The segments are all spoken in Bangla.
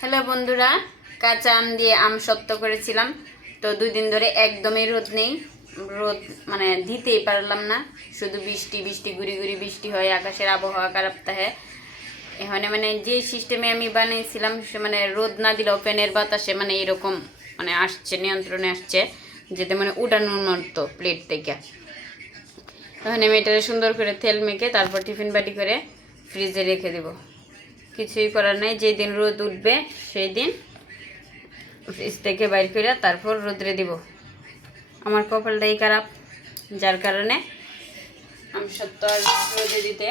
হ্যালো বন্ধুরা, কাঁচা আম দিয়ে আম সত্ত্ব করেছিলাম। তো 2 দিন ধরে একদমই রোদ নেই, রোদ মানে দিতেই পারলাম না। শুধু বৃষ্টি বৃষ্টি গুড়ি গুড়ি বৃষ্টি হয়, আকাশের আবহাওয়া খারাপ থাকে। এখানে মানে যে সিস্টেমে আমি বানিয়েছিলাম সে মানে রোদ না দিলেও ফ্যানের বাতাসে মানে এরকম মানে আসছে, নিয়ন্ত্রণে আসছে, যেতে মানে উড়ানোর মতো প্লেট থেকে। ওখানে আমি এটা সুন্দর করে তেল মেখে তারপর টিফিন বাটি করে ফ্রিজে রেখে দেবো। কিছুই করার নাই, যেই দিন রোদ উঠবে সেই দিন ফ্রিজ থেকে বাইর করে তারপর রোদ্রে দিব। আমার কপালটাই খারাপ, যার কারণে আমি সত্য আর রোদে দিতে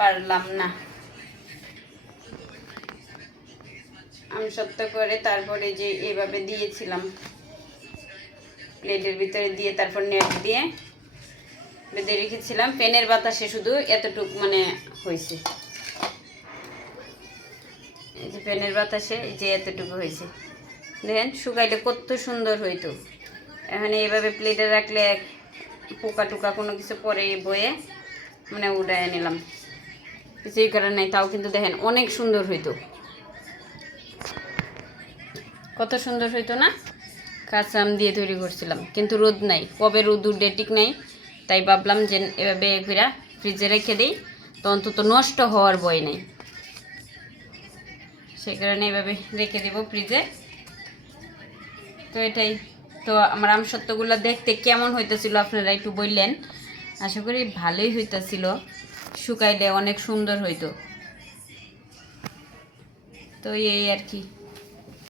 পারলাম না। আমি সত্য করে তারপরে যে এভাবে দিয়েছিলাম প্লেটের ভিতরে দিয়ে, তারপর নেট দিয়ে বেঁধে রেখেছিলাম। ফ্যানের বাতাসে শুধু এতটুকু মানে হয়েছে, এই যে ফ্যানের বাতাসে এই যে এতটুকু হয়েছে। দেখেন শুকাইলে কত সুন্দর হইতো। এখানে এভাবে প্লেটে রাখলে পোকা টোকা কোনো কিছু পরে বয়ে মানে উড়াই নিলাম, কিছুই করার নাই। তাও কিন্তু দেখেন অনেক সুন্দর হইতো, কত সুন্দর হইতো না? কাঁচা আম দিয়ে তৈরি করছিলাম, কিন্তু রোদ নাই, কবে রোদ উঠবে ঠিক নাই। তাই ভাবলাম যে এভাবে ঘুরা ফ্রিজে রেখে দিই, তো অন্তত নষ্ট হওয়ার ভয় নেই। সেই কারণে এভাবে রেখে দেব ফ্রিজে। তো এটাই তো আমার আম সত্ত্বগুলো দেখতে কেমন হইতেছিল আপনারা একটু বললেন। আশা করি ভালোই হইতেছিল, শুকাইলে অনেক সুন্দর হইতো। তো এই আর কি।